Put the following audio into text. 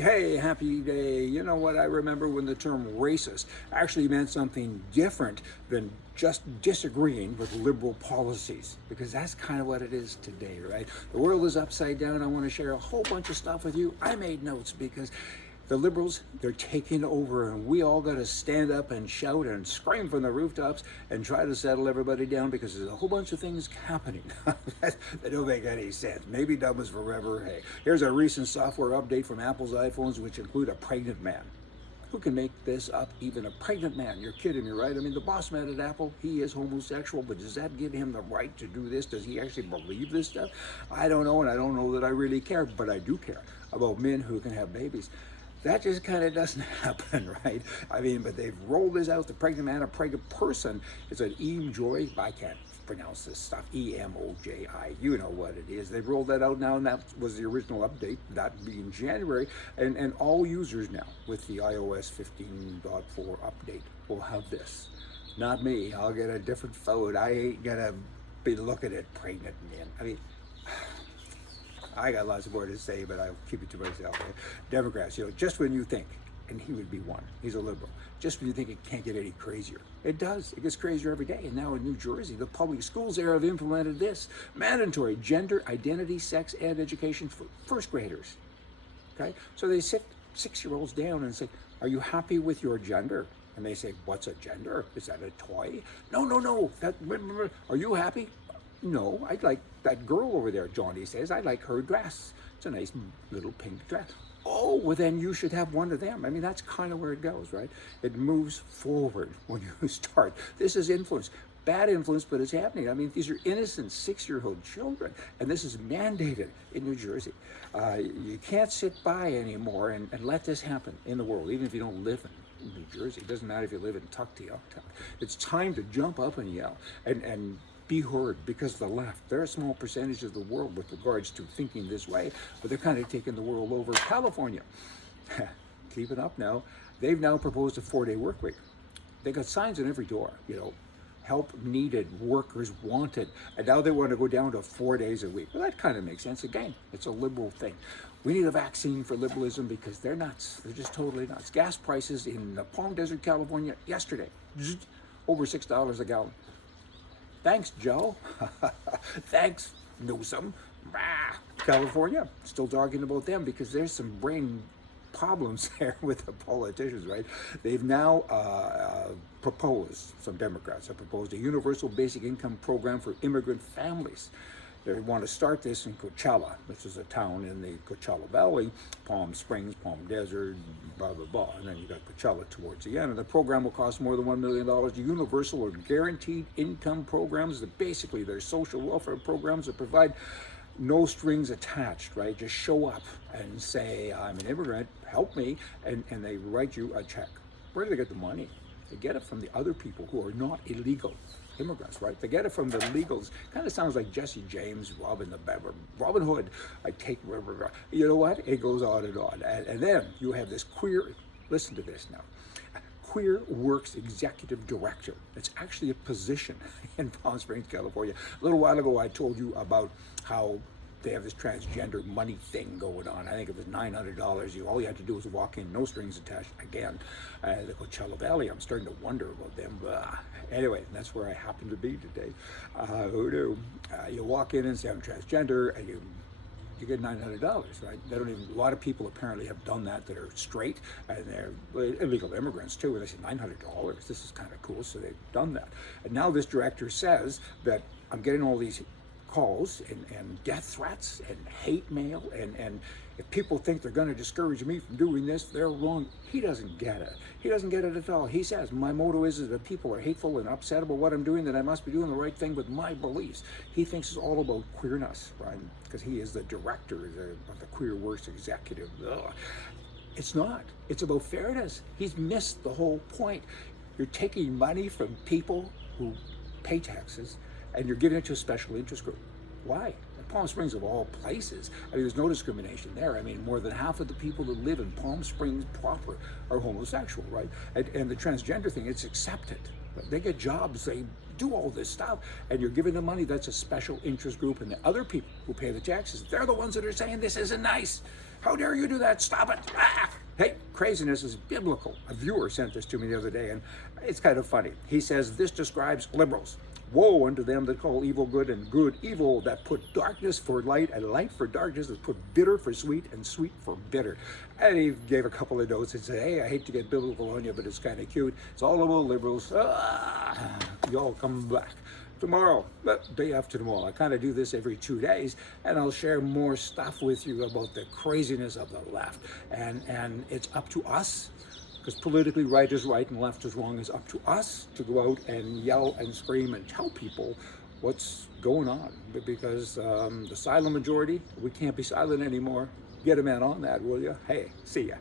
Hey, happy day. You know what? I remember when the term racist actually meant something different than just disagreeing with liberal policies, because that's kind of what it is today, right? The world is upside down. I want to share a whole bunch of stuff with you. I made notes because the liberals, they're taking over, and we all got to stand up and shout and scream from the rooftops and try to settle everybody down, because there's a whole bunch of things happening that don't make any sense. Maybe dumb as forever. Hey, here's a recent software update from Apple's iPhones, which include a pregnant man. Who can make this up? Even a pregnant man? You're kidding me, right? I mean, the boss man at Apple, he is homosexual, but does that give him the right to do this? Does he actually believe this stuff? I don't know, and I don't know that I really care, but I do care about men who can have babies. That just kind of doesn't happen, right? I mean, but they've rolled this out. The pregnant man, a pregnant person, is an emoji. I can't pronounce this stuff. emoji. You know what it is. They've rolled that out now, and that was the original update, that being January. And all users now with the iOS 15.4 update will have this. Not me. I'll get a different phone. I ain't gonna be looking at pregnant men. I mean, I got lots more to say, but I'll keep it to myself. Democrats, just when you think, and he would be one, he's a liberal, just when you think it can't get any crazier, it does. It gets crazier every day. And now in New Jersey, the public schools there have implemented this mandatory gender identity, sex, and education for first graders. Okay? So they sit 6-year-olds down and say, are you happy with your gender? And they say, what's a gender? Is that a toy? No. Are you happy? No, I'd like that girl over there, Johnny says. I like her dress. It's a nice little pink dress. Oh, well then you should have one of them. I mean, that's kind of where it goes, right? It moves forward when you start. This is influence. Bad influence, but it's happening. I mean, these are innocent 6-year-old children, and this is mandated in New Jersey. You can't sit by anymore and let this happen in the world, even if you don't live in New Jersey. It doesn't matter if you live in Tuktoyaktuk. It's time to jump up and yell and be heard, because the left, they're a small percentage of the world with regards to thinking this way, but they're kind of taking the world over. California, keep it up now. They've now proposed a 4-day work week. They got signs on every door, help needed, workers wanted, and now they want to go down to 4 days a week. Well, that kind of makes sense. Again, it's a liberal thing. We need a vaccine for liberalism, because they're nuts. They're just totally nuts. Gas prices in the Palm Desert, California, yesterday, over $6 a gallon. Thanks, Joe. Thanks, Newsom. California, still talking about them, because there's some brain problems there with the politicians, right? They've now proposed, some Democrats have proposed, a universal basic income program for immigrant families. They want to start this in Coachella, which is a town in the Coachella Valley, Palm Springs, Palm Desert, blah, blah, blah. And then you got Coachella towards the end. And the program will cost more than $1 million. Universal or guaranteed income programs that basically they're social welfare programs that provide no strings attached, right? Just show up and say, I'm an immigrant, help me, and they write you a check. Where do they get the money? They get it from the other people who are not illegal immigrants, right? They get it from the legals. Kind of sounds like Jesse James, Robin Hood. I take, you know what? It goes on and on. And then you have this queer, listen to this now, Queer Works Executive Director. It's actually a position in Palm Springs, California. A little while ago, I told you about how they have this transgender money thing going on. I think it was $900. All you had to do was walk in, no strings attached. Again, the Coachella Valley, I'm starting to wonder about them. Anyway, that's where I happen to be today. Who knew? You walk in and say, I'm transgender, and you get $900, right? They don't even, a lot of people apparently have done that are straight, and they're illegal immigrants too, and they say $900, this is kind of cool, so they've done that. And now this director says that I'm getting all these calls and death threats and hate mail, and if people think they're going to discourage me from doing this, they're wrong. He doesn't get it. He doesn't get it at all. He says, my motto is that people are hateful and upset about what I'm doing, that I must be doing the right thing with my beliefs. He thinks it's all about queerness, right? Because he is the director of the Queer Works Executive. Ugh. It's not. It's about fairness. He's missed the whole point. You're taking money from people who pay taxes, and you're giving it to a special interest group. Why? Palm Springs, of all places. I mean, there's no discrimination there. I mean, more than half of the people that live in Palm Springs proper are homosexual, right? And the transgender thing, it's accepted. They get jobs, they do all this stuff, and you're giving them money. That's a special interest group, and the other people who pay the taxes, they're the ones that are saying this isn't nice. How dare you do that? Stop it. Ah! Hey, craziness is biblical. A viewer sent this to me the other day, and it's kind of funny. He says, this describes liberals. Woe unto them that call evil good and good evil, that put darkness for light and light for darkness, that put bitter for sweet and sweet for bitter. And he gave a couple of notes and said, hey, I hate to get biblical on you, but it's kind of cute. It's all about liberals. Y'all come back tomorrow, but day after tomorrow. I kind of do this every 2 days, and I'll share more stuff with you about the craziness of the left. And it's up to us, because politically right is right and left is wrong. It's up to us to go out and yell and scream and tell people what's going on. Because the silent majority, we can't be silent anymore. Get a man on that, will you? Hey, see ya.